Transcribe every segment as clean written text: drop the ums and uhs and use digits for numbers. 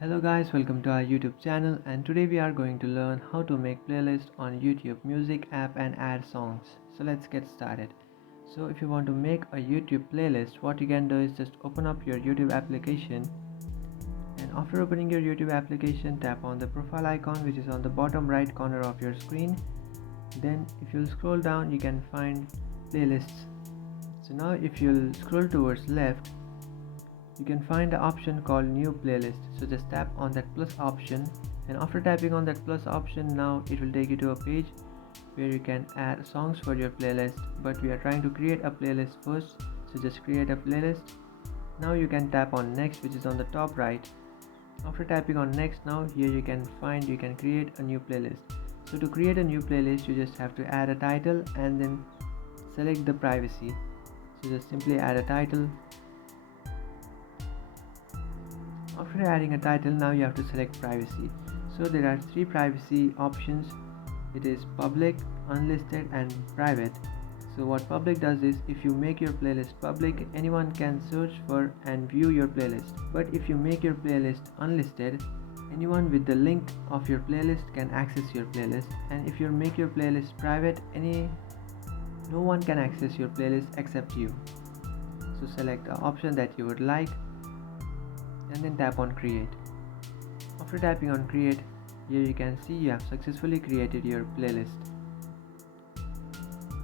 Hello guys, welcome to our YouTube channel, and today we are going to learn how to make playlists on YouTube Music app and add songs. So let's get started. So if you want to make a YouTube playlist, what you can do is just open up your YouTube application, and after opening your YouTube application, tap on the profile icon which is on the bottom right corner of your screen. Then if you'll scroll down, you can find playlists. So now if you'll scroll towards left, you can find the option called new playlist. So just tap on that plus option, and after tapping on that plus option, now it will take you to a page where you can add songs for your playlist, but we are trying to create a playlist first, so just create a playlist. Now you can tap on next, which is on the top right. After tapping on next, now here you can create a new playlist. So to create a new playlist, you just have to add a title and then select the privacy. So just simply add a title. After adding a title, now you have to select privacy. So there are three privacy options. It is public, unlisted and private. So what public does is, if you make your playlist public, anyone can search for and view your playlist. But if you make your playlist unlisted, anyone with the link of your playlist can access your playlist. And if you make your playlist private, no one can access your playlist except you. So select the option that you would like and then tap on create. After tapping on create, here you can see you have successfully created your playlist.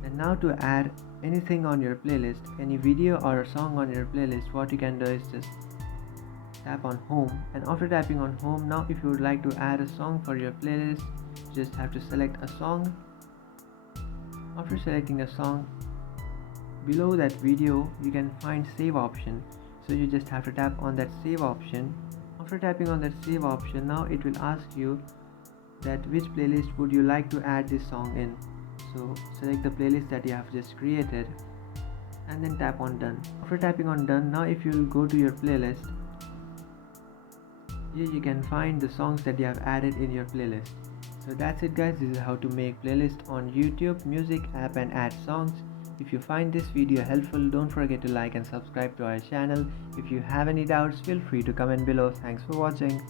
And now to add anything on your playlist, any video or a song on your playlist, what you can do is just tap on home, and after tapping on home, now if you would like to add a song for your playlist, you just have to select a song. After selecting a song, below that video you can find save option. So you just have to tap on that save option. After tapping on that save option, now it will ask you that which playlist would you like to add this song in. So select the playlist that you have just created and then tap on done. After tapping on done, now if you will go to your playlist, here you can find the songs that you have added in your playlist. So that's it guys, this is how to make playlist on YouTube Music app and add songs. If you find this video helpful, don't forget to like and subscribe to our channel. If you have any doubts, feel free to comment below. Thanks for watching.